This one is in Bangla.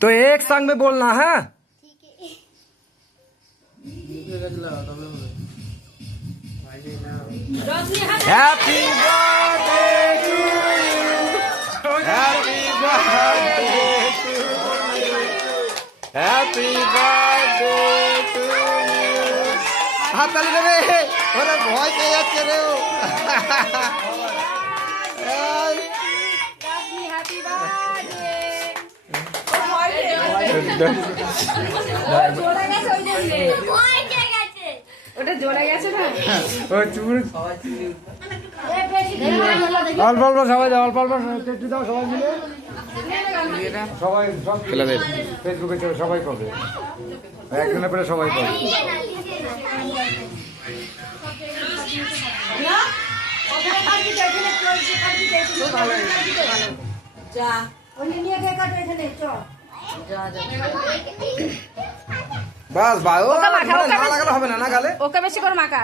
तो एक संग में बोलना है। Happy birthday to you, happy birthday to you, happy birthday to you. हाथ ताली देवे। ओरे भय পেয়ে যাচ্ছে রে ও। Happy birthday. ওটা জ্বলে গেছে না? ও চুর অল্প অল্প সবাই দাও, অল্প অল্প একটু দাও সবাই মিলে। সবাই সব খেলাবে ফেসবুকে চলে, সবাই পাবে একজনের পরে সবাই পাবে। বাস ভাই ও না লাগালে হবে না, না গালে ওকে বেশি করে মাখা।